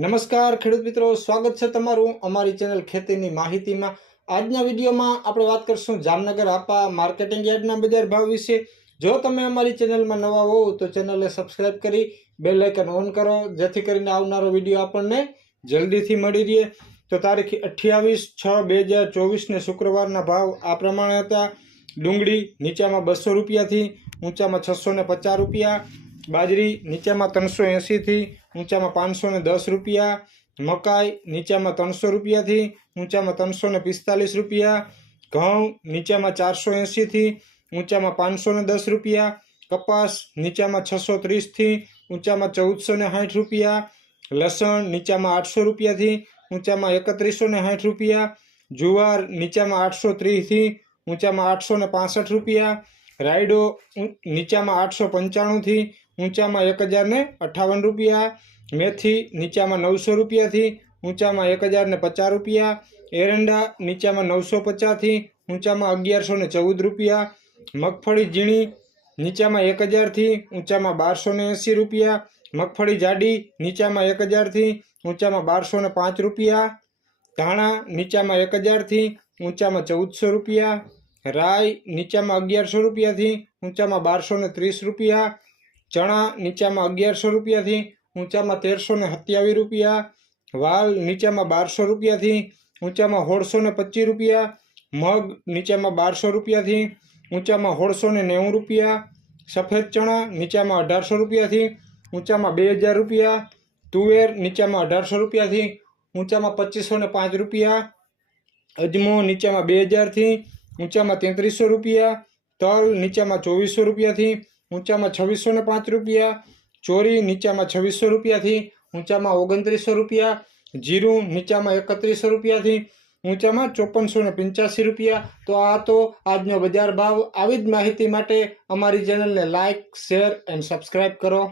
નમસ્કાર, ખેડૂત મિત્રો. સ્વાગત છે તમારું અમારી ચેનલ ખેતીની માહિતીમાં. આજના વિડીયોમાં આપણે વાત કરશું જામનગર આપા માર્કેટિંગ યાર્ડના બજાર ભાવ વિશે. જો તમે અમારી ચેનલમાં નવા હોવ તો ચેનલને સબસ્ક્રાઇબ કરી બે લાઇકન ઓન કરો, જેથી કરીને આવનારો વીડિયો આપણને જલ્દીથી મળી રહે. તો તારીખ અઠ્યાવીસ છ બે હજાર ચોવીસને શુક્રવારના ભાવ આ પ્રમાણે હતા. ડુંગળી નીચામાં બસો રૂપિયાથી ઊંચામાં છસો પચાસ રૂપિયા. બાજરી નીચામાં ત્રણસો એંશીથી ઊંચામાં પાંચસો ને દસ રૂપિયા, મકાઈ નીચામાં ત્રણસો રૂપિયાથી ઊંચામાં ત્રણસો ને પિસ્તાલીસ રૂપિયા, ઘઉં નીચામાં ચારસો એંશીથી ઊંચામાં પાંચસો ને દસ રૂપિયા, કપાસ નીચામાં છસો ત્રીસથી ઊંચામાં ચૌદસો ને સાઠ રૂપિયા, લસણ નીચામાં આઠસો રૂપિયાથી ઊંચામાં એકત્રીસો ને સાઠ રૂપિયા, જુવાર નીચામાં આઠસો ત્રીસથી ઊંચામાં આઠસો ને પાસઠ રૂપિયા રાયડો નીચામાં આઠસો પંચાણુંથી ઊંચામાં એક હજાર ને અઠ્ઠાવન રૂપિયા, મેથી નીચામાં નવસો રૂપિયાથી ઊંચામાં એક હજાર ને પચાસ રૂપિયા, એરંડા નીચામાં નવસો પચાસથી ઊંચામાં અગિયારસો ને ચૌદ રૂપિયા, મગફળી ઝીણી નીચામાં એક હજારથી ઊંચામાં બારસો ને એંસી રૂપિયા, મગફળી જાડી નીચામાં એક હજારથી ઊંચામાં બારસો ને પાંચ રૂપિયા, ધાણા નીચામાં એક હજારથી ઊંચામાં ચૌદસો રૂપિયા રાઈ નીચામાં અગિયારસો રૂપિયાથી ઊંચામાં બારસો ને ત્રીસ રૂપિયા, ચણા નીચામાં અગિયારસો રૂપિયાથી ઊંચામાં તેરસો ને સત્યાવીસ રૂપિયા, વાલ નીચામાં બારસો રૂપિયાથી ઊંચામાં સોળસો ને પચીસ રૂપિયા, મગ નીચામાં બારસો રૂપિયાથી ઊંચામાં સોળસો ને નેવું રૂપિયા, સફેદ ચણા નીચામાં અઢારસો રૂપિયાથી ઊંચામાં બે હજાર રૂપિયા, તુવેર નીચામાં અઢારસો રૂપિયાથી ઊંચામાં પચીસો ને પાંચ રૂપિયા, અજમો નીચામાં બે હજારથી ઊંચામાં તેત્રીસો રૂપિયા, તલ નીચામાં ચોવીસો રૂપિયાથી, ઊંચામાં છવ્વીસો ને પાંચ રૂપિયા, ચોરી નીચામાં છવ્વીસો રૂપિયાથી, ઊંચામાં ઓગણત્રીસો રૂપિયા, જીરું નીચામાં એકત્રીસો રૂપિયાથી, ઊંચામાં ચોપનસો ને પંચ્યાસી રૂપિયા. તો આ તો આજનો બજાર ભાવ. આવી જ માહિતી માટે અમારી ચેનલને લાઇક શેર એન્ડ સબસ્ક્રાઈબ કરો.